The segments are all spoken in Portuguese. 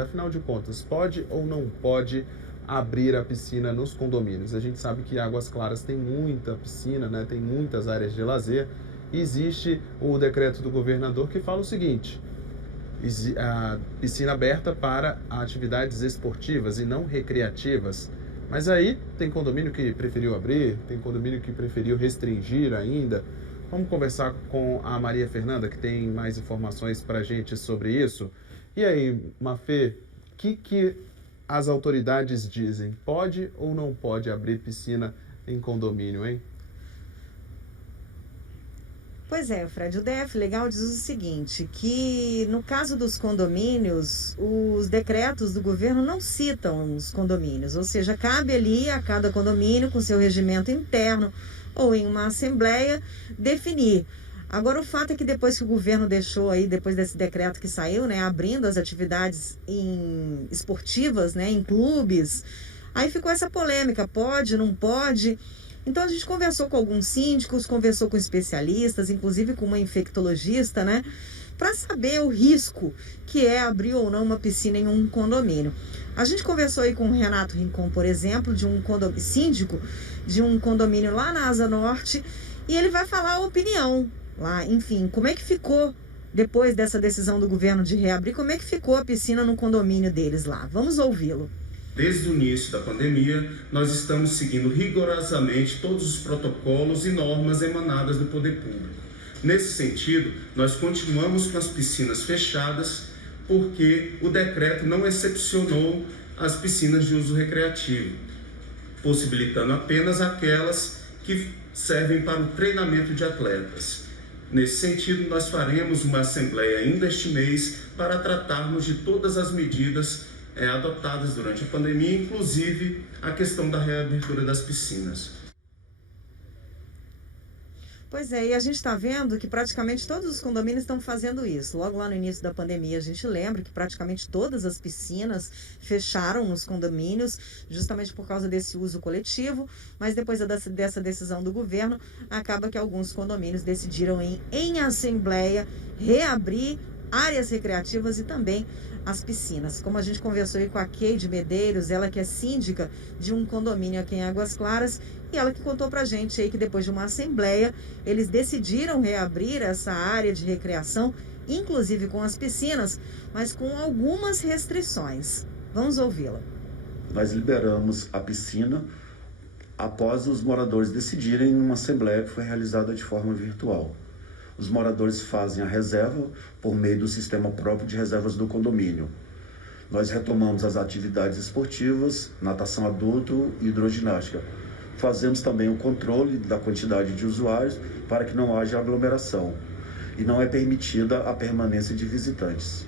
Afinal de contas, pode ou não pode abrir a piscina nos condomínios? A gente sabe que Águas Claras tem muita piscina, né? Tem muitas áreas de lazer. E existe o decreto do governador que fala o seguinte: a piscina aberta para atividades esportivas e não recreativas. Mas aí tem condomínio que preferiu abrir, tem condomínio que preferiu restringir ainda. Vamos conversar com a Maria Fernanda, que tem mais informações para a gente sobre isso. E aí, Mafê, o que as autoridades dizem? Pode ou não pode abrir piscina em condomínio, hein? Pois é, Fred, o DF Legal diz o seguinte, que no caso dos condomínios, os decretos do governo não citam os condomínios, ou seja, cabe ali a cada condomínio, com seu regimento interno ou em uma assembleia, definir. Agora, o fato é que depois que o governo deixou aí, depois desse decreto que saiu, né, abrindo as atividades esportivas, né, em clubes, aí ficou essa polêmica, pode, não pode. Então a gente conversou com alguns síndicos, conversou com especialistas, inclusive com uma infectologista, né? Para saber o risco que é abrir ou não uma piscina em um condomínio. A gente conversou aí com o Renato Rincon, por exemplo, de um síndico de um condomínio lá na Asa Norte, e ele vai falar a opinião lá, enfim, como é que ficou depois dessa decisão do governo de reabrir, como é que ficou a piscina no condomínio deles lá. Vamos ouvi-lo. Desde o início da pandemia, nós estamos seguindo rigorosamente todos os protocolos e normas emanadas do poder público. Nesse sentido, nós continuamos com as piscinas fechadas, porque o decreto não excepcionou as piscinas de uso recreativo, possibilitando apenas aquelas que servem para o treinamento de atletas. Nesse sentido, nós faremos uma assembleia ainda este mês para tratarmos de todas as medidas adotadas durante a pandemia, inclusive a questão da reabertura das piscinas. Pois é, e a gente está vendo que praticamente todos os condomínios estão fazendo isso. Logo lá no início da pandemia, a gente lembra que praticamente todas as piscinas fecharam nos condomínios, justamente por causa desse uso coletivo, mas depois dessa decisão do governo, acaba que alguns condomínios decidiram em assembleia reabrir áreas recreativas e também as piscinas. Como a gente conversou aí com a Keide Medeiros, ela que é síndica de um condomínio aqui em Águas Claras, e ela que contou pra gente aí que depois de uma assembleia, eles decidiram reabrir essa área de recreação, inclusive com as piscinas, mas com algumas restrições. Vamos ouvi-la. Nós liberamos a piscina após os moradores decidirem numa assembleia que foi realizada de forma virtual. Os moradores fazem a reserva por meio do sistema próprio de reservas do condomínio. Nós retomamos as atividades esportivas, natação adulto e hidroginástica. Fazemos também o controle da quantidade de usuários para que não haja aglomeração. E não é permitida a permanência de visitantes.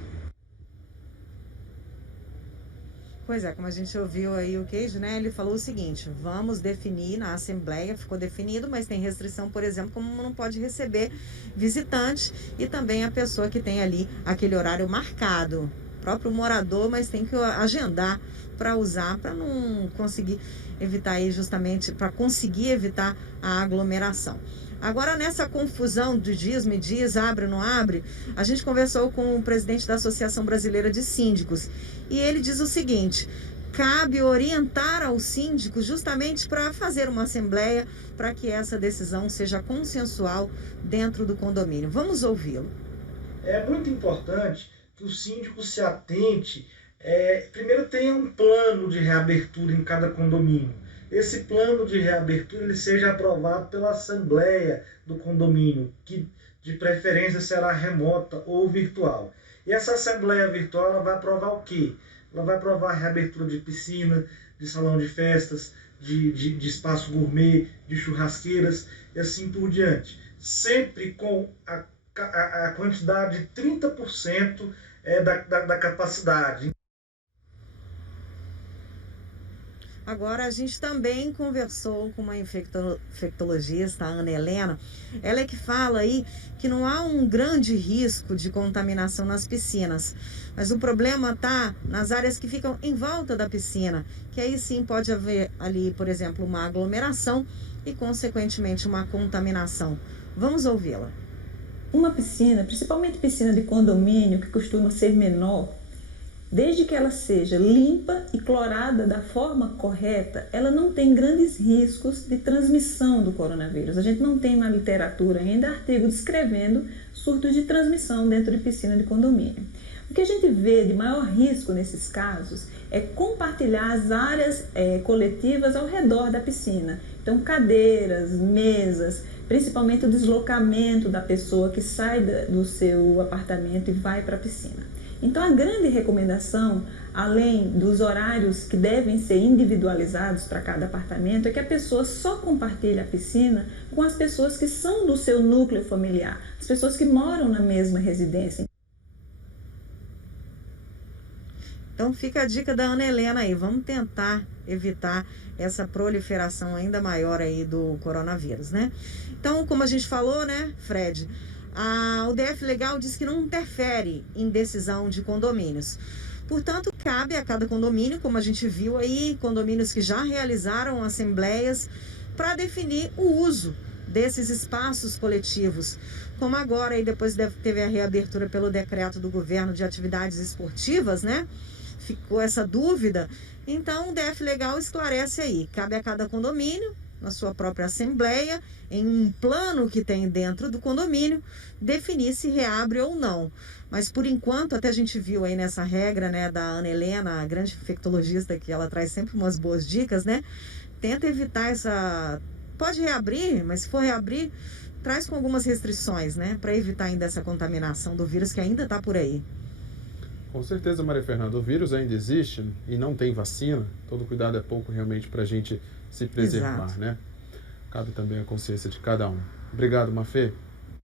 Pois é, como a gente ouviu aí o Queijo, né? Ele falou o seguinte: vamos definir na Assembleia, ficou definido, mas tem restrição, por exemplo, como não pode receber visitante e também a pessoa que tem ali aquele horário marcado. O próprio morador, mas tem que agendar para usar, para não conseguir evitar aí justamente, para conseguir evitar a aglomeração. Agora, nessa confusão do diz-me diz, abre ou não abre, a gente conversou com o presidente da Associação Brasileira de Síndicos e ele diz o seguinte: cabe orientar aos síndicos justamente para fazer uma assembleia para que essa decisão seja consensual dentro do condomínio. Vamos ouvi-lo. É muito importante que o síndico se atente, primeiro tenha um plano de reabertura em cada condomínio. Esse plano de reabertura ele seja aprovado pela assembleia do condomínio, que de preferência será remota ou virtual. E essa assembleia virtual ela vai aprovar o quê? Ela vai aprovar a reabertura de piscina, de salão de festas, de espaço gourmet, de churrasqueiras e assim por diante. Sempre com a quantidade de 30% da capacidade. Agora, a gente também conversou com uma infectologista, a Ana Helena. Ela é que fala aí que não há um grande risco de contaminação nas piscinas, mas o problema está nas áreas que ficam em volta da piscina, que aí sim pode haver ali, por exemplo, uma aglomeração e, consequentemente, uma contaminação. Vamos ouvi-la. Uma piscina, principalmente piscina de condomínio, que costuma ser menor, desde que ela seja limpa e clorada da forma correta, ela não tem grandes riscos de transmissão do coronavírus. A gente não tem na literatura ainda artigo descrevendo surtos de transmissão dentro de piscina de condomínio. O que a gente vê de maior risco nesses casos é compartilhar as áreas coletivas ao redor da piscina. Então, cadeiras, mesas, principalmente o deslocamento da pessoa que sai do seu apartamento e vai para a piscina. Então, a grande recomendação, além dos horários que devem ser individualizados para cada apartamento, é que a pessoa só compartilhe a piscina com as pessoas que são do seu núcleo familiar, as pessoas que moram na mesma residência. Então fica a dica da Ana Helena aí, vamos tentar evitar essa proliferação ainda maior aí do coronavírus, né? Então, como a gente falou, né, Fred, o DF Legal diz que não interfere em decisão de condomínios. Portanto, cabe a cada condomínio, como a gente viu aí, condomínios que já realizaram assembleias para definir o uso desses espaços coletivos. Como agora, aí depois teve a reabertura pelo decreto do governo de atividades esportivas, né? Ficou essa dúvida. Então, o DF Legal esclarece aí. Cabe a cada condomínio, na sua própria assembleia, em um plano que tem dentro do condomínio, definir se reabre ou não. Mas, por enquanto, até a gente viu aí nessa regra, né, da Ana Helena, a grande infectologista, que ela traz sempre umas boas dicas, né? Tenta evitar essa... Pode reabrir, mas se for reabrir, traz com algumas restrições, né? Para evitar ainda essa contaminação do vírus que ainda está por aí. Com certeza, Maria Fernanda, o vírus ainda existe e não tem vacina. Todo cuidado é pouco realmente para a gente se preservar, né? Cabe também a consciência de cada um. Obrigado, Mafê.